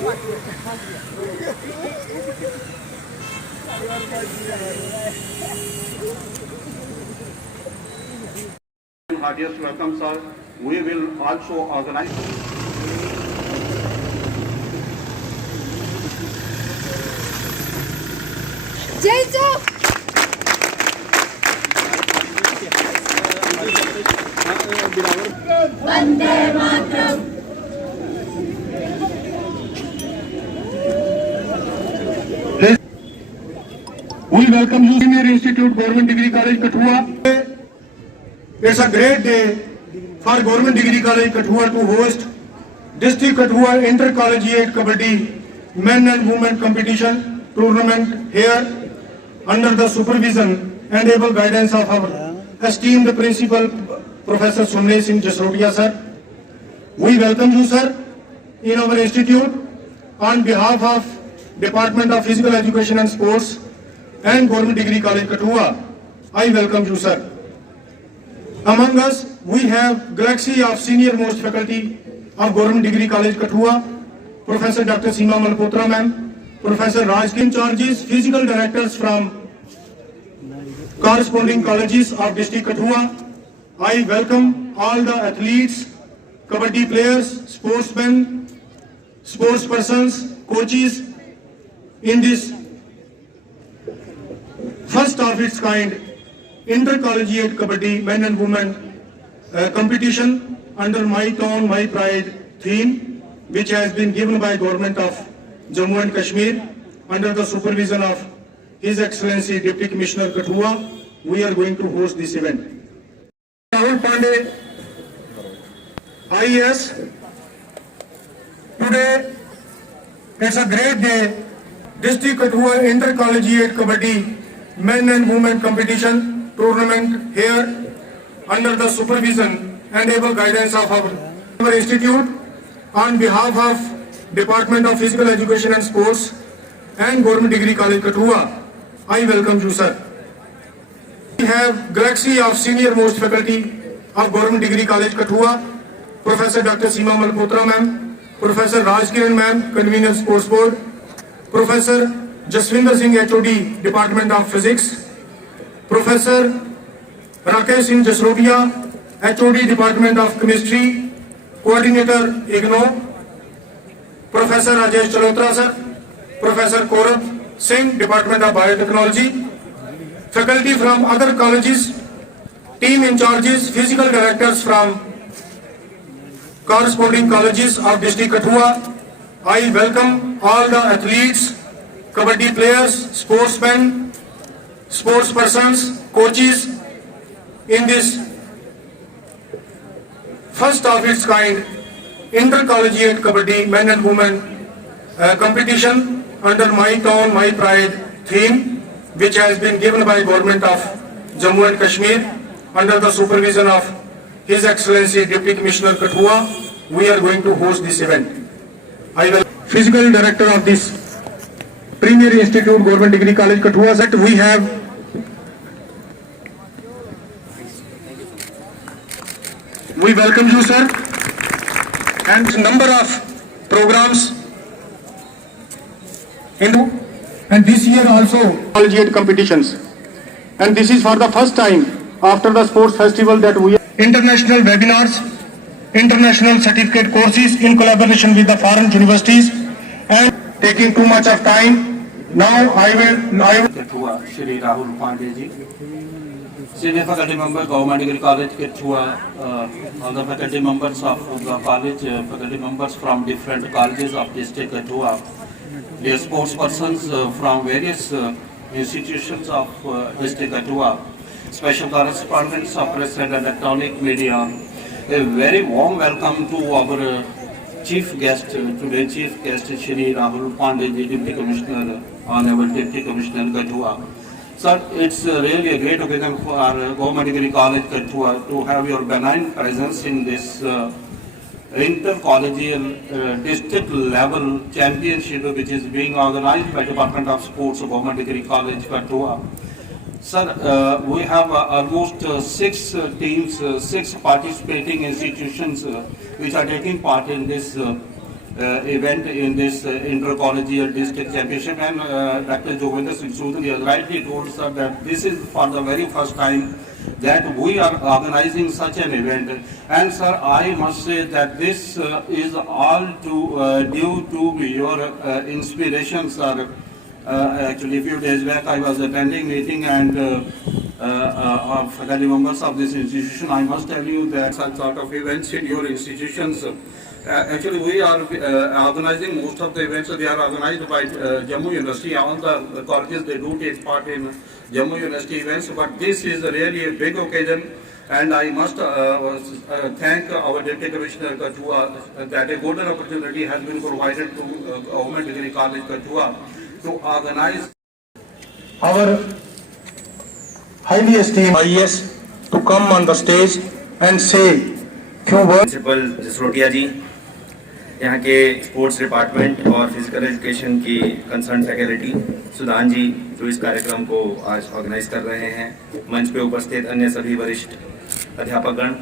Heartiest welcome, sir. We will also organize. Jai Chowk! Vande Mataram! We welcome you, Senior Institute, Government Degree College, Kathua. It's a great day for Government Degree College, Kathua to host District Kathua Inter-Collegiate Kabaddi Men and Women Competition Tournament here under the supervision and able guidance of our esteemed Principal, Professor Sunil Singh Jasrotia, sir. We welcome you, sir, in our institute on behalf of Department of Physical Education and Sports and Government Degree College, Kathua. I welcome you, sir. Among us, we have galaxy of senior most faculty of Government Degree College, Kathua, Professor Dr. Seema Malhotra ma'am, Professor Raj Kim charges, physical directors from corresponding colleges of District Kathua. I welcome all the athletes, kabaddi players, sportsmen, sportspersons, coaches in this first of its kind intercollegiate kabaddi men and women competition under My Town, My Pride theme, which has been given by Government of Jammu and Kashmir under the supervision of His Excellency Deputy Commissioner Kathua. We are going to host this event. Rahul Pandey, IAS. Today, it's a great day. District Kathua Intercollegiate Kabaddi Men and Women Competition Tournament here under the supervision and able guidance of our institute on behalf of Department of Physical Education and Sports and Government Degree College, Kathua. I welcome you, sir. We have galaxy of senior most faculty of Government Degree College, Kathua, Professor Dr. Seema Malhotra ma'am, Professor Raj Kiran ma'am, Convener Sports Board, Professor Jaswinder Singh HOD, Department of Physics, Professor Rakesh Singh Jasrotia, HOD, Department of Chemistry, Coordinator IGNO, Professor Rajesh Chalotra sir, Professor Kaurav Singh, Department of Biotechnology, faculty from other colleges, team in charges, physical directors from corresponding colleges of District Kathua. I welcome all the athletes, kabaddi players, sportsmen, sportspersons, coaches in this first of its kind intercollegiate kabaddi men and women competition under My Town, My Pride theme, which has been given by Government of Jammu and Kashmir under the supervision of His Excellency Deputy Commissioner Kathua. We are going to host this event. I will Physical Director of this Premier Institute, Government Degree College, Kathua. That we have we welcome you, sir, and number of programs into, and this year also collegiate competitions, and this is for the first time after the sports festival that we international webinars, international certificate courses in collaboration with the foreign universities, and taking too much of time. Now I will Shri Rahul Pandey ji, senior faculty member, Government Degree College, Kathua, all the faculty members of the college, faculty members from different colleges of District Kathua, dear sports persons from various institutions of District Kathua, special correspondents of press and electronic media. A very warm welcome to our chief guest, today chief guest, Shri Rahul Pandey, Deputy Commissioner, Honorable Deputy Commissioner Kathua. Sir, it's really a great occasion for our Government Degree College, Kathua, to have your benign presence in this intercollegial district level championship, which is being organized by Department of Sports, Government Degree College, Kathua. Sir, we have almost 6 teams, 6 participating institutions which are taking part in this event in this inter-collegiate district championship, and Dr. Jogendra Singh Sood has rightly told sir that this is for the very first time that we are organizing such an event. And sir, I must say that this is all due to your inspiration, sir. Actually, a few days back I was attending meeting and faculty members of this institution. I must tell you that such sort of events in your institutions, actually we are organizing most of the events. They are organized by Jammu University. All the colleges, they do take part in Jammu University events, but this is really a big occasion. And I must thank our Deputy Commissioner Kachua that a golden opportunity has been provided to Government Degree College Kachua to organize our highly esteemed IES to come on the stage and say few words. Principal Jasrotia ji, यहाँ के sports department और physical education की concern faculty Sudan ji, जो इस कार्यक्रम को आज ऑर्गेनाइज कर रहे हैं, मंच पे उपस्थित अन्य सभी वरिष्ठ अध्यापकगण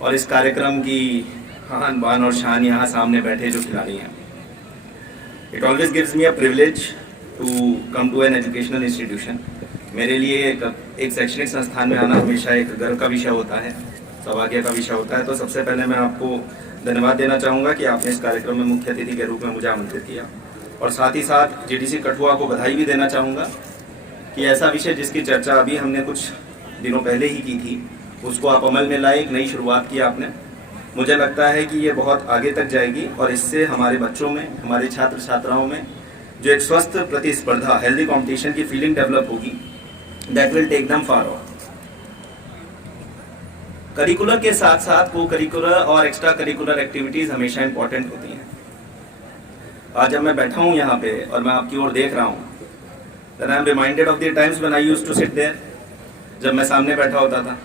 और इस कार्यक्रम की आन बान और शान यहाँ सामने बैठे जो खिलाड़ी हैं। It always gives me a privilege to come to an educational institution. मेरे लिए एक शैक्षणिक संस्थान में आना हमेशा एक गर्व का विषय होता है, सौभाग्य का विषय होता है। तो सबसे पहले मैं आपको धन्यवाद देना चाहूँगा कि आपने इस कार्यक्रम में मुख्य अतिथि के रूप में मुझे आमंत्रित किया, और साथ ही साथ जीडीसी कठुआ को बधाई भी देना चाहूँगा कि ऐसा विषय जिसकी चर्चा अभी हमने कुछ दिनों पहले ही की थी, उसको आप अमल में लाए, एक नई शुरुआत की आपने। मुझे लगता है कि ये बहुत आगे तक जाएगी और इससे हमारे बच्चों में, हमारे छात्र छात्राओं में जो एक स्वस्थ प्रतिस्पर्धा, हेल्दी कॉम्पिटिशन की फीलिंग डेवलप होगी, that will take them far on. Curricular के साथ साथ को करिकुलर और एक्स्ट्रा करिकुलर एक्टिविटीज हमेशा इंपॉर्टेंट होती हैं। आज जब मैं बैठा हूं यहाँ पे और मैं आपकी ओर देख रहा हूं, then I am reminded of the times when I used to sit there, जब मैं सामने बैठा होता था।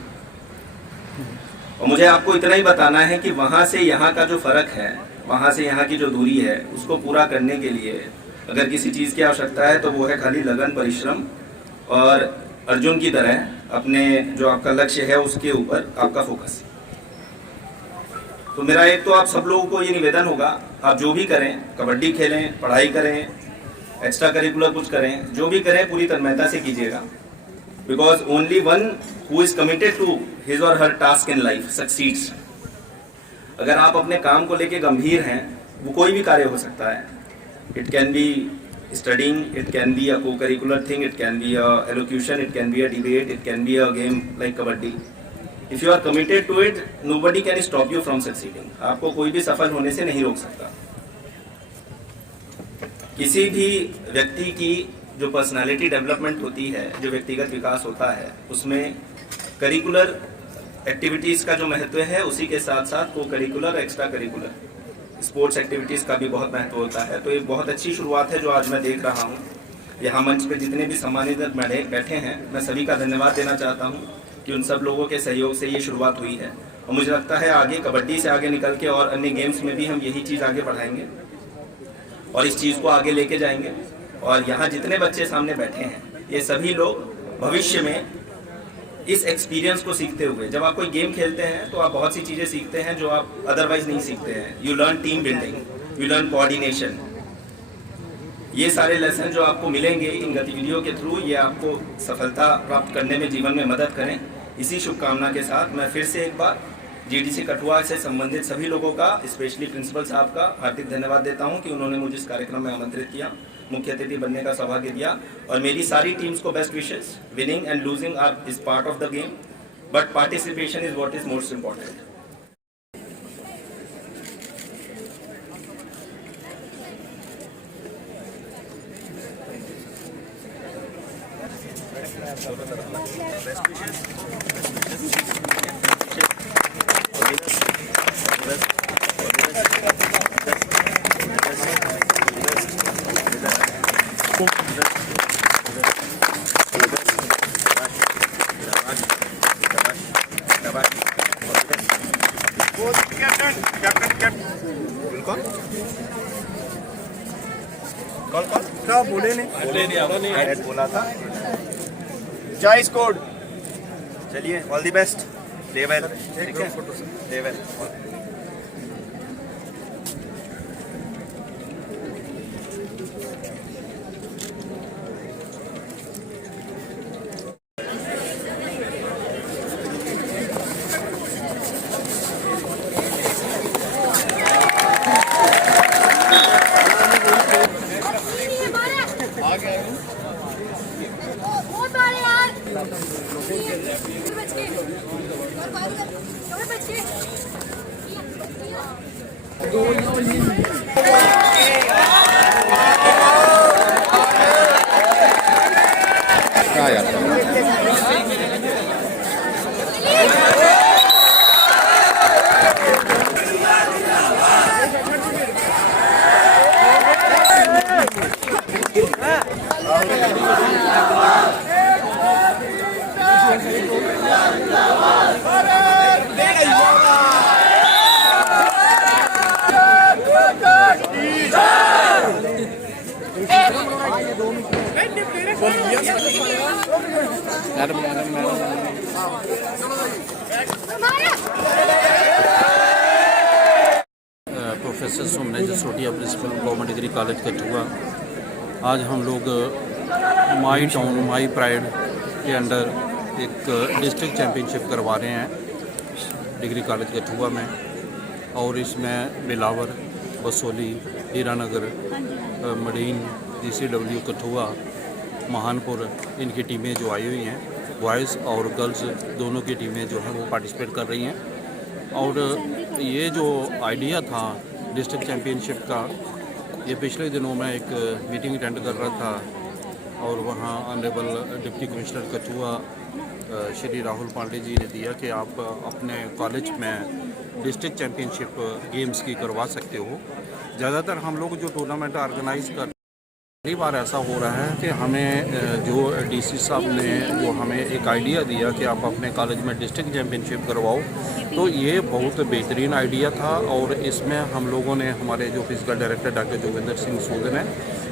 और मुझे आपको इतना ही बताना है कि वहां से यहाँ का जो फर्क है, वहां से यहाँ की जो दूरी है, उसको पूरा करने के लिए अगर किसी चीज की आवश्यकता है तो वो है खाली लगन, परिश्रम और अर्जुन की तरह अपने जो आपका लक्ष्य है उसके ऊपर आपका फोकस। तो मेरा एक तो आप सब लोगों को ये निवेदन होगा, आप जो भी करें, कबड्डी खेलें, पढ़ाई करें, एक्स्ट्रा करिकुलर कुछ करें, जो भी करें पूरी तन्मयता से कीजिएगा। Because only one who is committed to his और her task in life succeeds. अगर आप अपने काम को लेके गंभीर हैं, वो कोई भी कार्य हो सकता है। It can be studying, it can be a co-curricular thing, it can be a elocution, it can be a debate, it can be a game like kabaddi. If you are committed to it, nobody can stop you from succeeding. आपको कोई भी सफल होने से नहीं रोक सकता। किसी भी व्यक्ति की जो पर्सनालिटी डेवलपमेंट होती है, जो व्यक्तिगत विकास होता है, उसमें करिकुलर एक्टिविटीज का जो महत्व है, उसी के साथ साथ co curricular, extra curricular sports activities का भी बहुत महत्व होता है। तो एक बहुत अच्छी शुरुआत है जो आज मैं देख रहा हूँ। यहाँ मंच पे जितने भी सम्मानित बैठे हैं, मैं सभी का धन्यवाद देना चाहता हूँ कि उन सब लोगों के सहयोग से ये शुरुआत हुई है। और मुझे लगता है आगे कबड्डी से आगे निकल के और अन्य गेम्स में भी हम यही चीज़ आगे बढ़ाएंगे और इस चीज़ को आगे लेके जाएंगे। और यहाँ जितने बच्चे सामने बैठे हैं, ये सभी लोग भविष्य में इस एक्सपीरियंस को सीखते हुए, जब आप कोई गेम खेलते हैं तो आप बहुत सी चीज़ें सीखते हैं जो आप अदरवाइज नहीं सीखते हैं। You learn team building, you learn coordination. ये सारे लेसन जो आपको मिलेंगे इन गतिविधियों के थ्रू, ये आपको सफलता प्राप्त करने में जीवन में मदद करें। इसी शुभकामना के साथ मैं फिर से एक बार जीडीसी कठुआ से संबंधित सभी लोगों का, स्पेशली प्रिंसिपल साहब का हार्दिक धन्यवाद देता हूं कि उन्होंने मुझे इस कार्यक्रम में आमंत्रित किया, मुख्य अतिथि बनने का सौभाग्य दिया। और मेरी सारी टीम्स को best wishes. Winning and losing are is part of the game, but participation is what is most important. बोला था चॉइस कोड। चलिए, ऑल द बेस्ट, लेवल ठीक है, level. Professor Somnath Jasotia principal government degree college Kathua. आज हम लोग my town my pride के under एक डिस्ट्रिक्ट चैम्पियनशिप करवा रहे हैं डिग्री कॉलेज कठुआ में, और इसमें बिलावर, बसोली, हीरानगर, मडीन, GCW कठुआ, महानपुर, इनकी टीमें जो आई हुई हैं, बॉयज़ और गर्ल्स दोनों की टीमें जो हैं वो पार्टिसिपेट कर रही हैं। और ये जो आइडिया था डिस्ट्रिक्ट चैम्पियनशिप का, ये पिछले दिनों में एक मीटिंग अटेंड कर रहा था और वहाँ honourable deputy commissioner Kathua Shri Rahul Pandey ji ने दिया कि आप अपने कॉलेज में डिस्ट्रिक्ट चैम्पियनशिप गेम्स की करवा सकते हो। ज़्यादातर हम लोग जो टूर्नामेंट ऑर्गेनाइज कर, कई बार ऐसा हो रहा है कि हमें जो DC साहब ने जो हमें एक आइडिया दिया कि आप अपने कॉलेज में डिस्ट्रिक्ट चैम्पियनशिप करवाओ, तो ये बहुत बेहतरीन आइडिया था। और इसमें हम लोगों ने, हमारे जो physical director doctor Joginder Singh Sood हैं,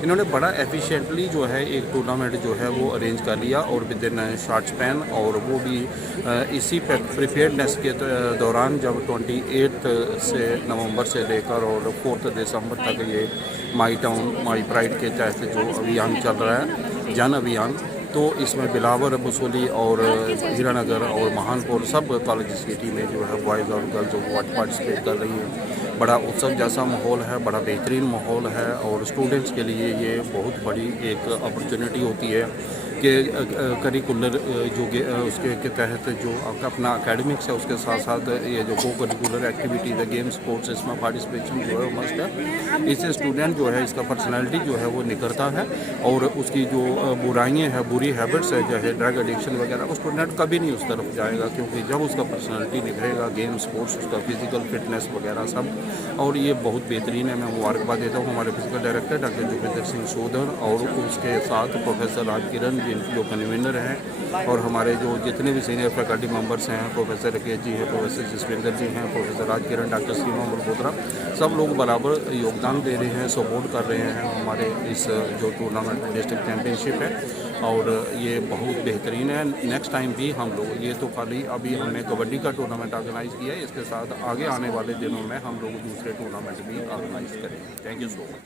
इन्होंने बड़ा एफिशिएंटली जो है एक टूर्नामेंट जो है वो अरेंज कर लिया, और विद इन शॉर्ट स्पैन, और वो भी इसी प्रिपेयर्डनेस के दौरान, जब 28 से नवंबर से लेकर और 4 दिसंबर तक ये माई टाउन माई प्राइड के तहत जो अभियान चल रहा है, जन अभियान, तो इसमें बिलावर, बसोली और हीरानगर और महानपुर सब कॉलेज की टीमें जो है बॉयज़ और गर्ल्स वो पार्टिसिपेट कर रही हैं। बड़ा उत्सव जैसा माहौल है, बड़ा बेहतरीन माहौल है, और स्टूडेंट्स के लिए ये बहुत बड़ी एक अपॉर्चुनिटी होती है कि करिकुलर जो उसके के तहत जो अपना एकेडमिक्स है, उसके साथ साथ ये जो को करिकुलर एक्टिविटीज़ है, गेम स्पोर्ट्स, इसमें पार्टिसिपेशन जो है मस्ट है। इससे स्टूडेंट जो है, इसका पर्सनैलिटी जो है वो निखरता है, और उसकी जो बुराइयाँ हैं, बुरी हैबिट्स है, चाहे ड्रग एडिक्शन वगैरह, वो स्टूडेंट कभी नहीं उस तरफ जाएगा, क्योंकि जब उसका पर्सनैलिटी निखरेगा, गेम स्पोर्ट्स, उसका फिजिकल फिटनेस वगैरह सब, और ये बहुत बेहतरीन है। मैं मुबारकबाद देता हूँ हमारे फिजिकल डायरेक्टर डॉक्टर जोगिंदर सिंह सूदन, और उसके साथ प्रोफेसर राजकिरण जो कन्वीनर हैं, और हमारे जो जितने भी सीनियर फैकल्टी मेंबर्स हैं, प्रोफेसर राकेश जी हैं, प्रोफेसर जसविंदर जी हैं, प्रोफेसर राजकिरण, डॉक्टर सीमा मल्होत्रा, सब लोग बराबर योगदान दे रहे हैं, सपोर्ट कर रहे हैं हमारे इस जो टूर्नामेंट डिस्ट्रिक्ट चैम्पियनशिप है, और ये बहुत बेहतरीन है। नेक्स्ट टाइम भी हम लोग, ये तो खाली अभी हमने कबड्डी का टूर्नामेंट ऑर्गेनाइज़ किया है, इसके साथ आगे आने वाले दिनों में हम लोग दूसरे टूर्नामेंट भी ऑर्गेनाइज़ करेंगे। Thank you so much.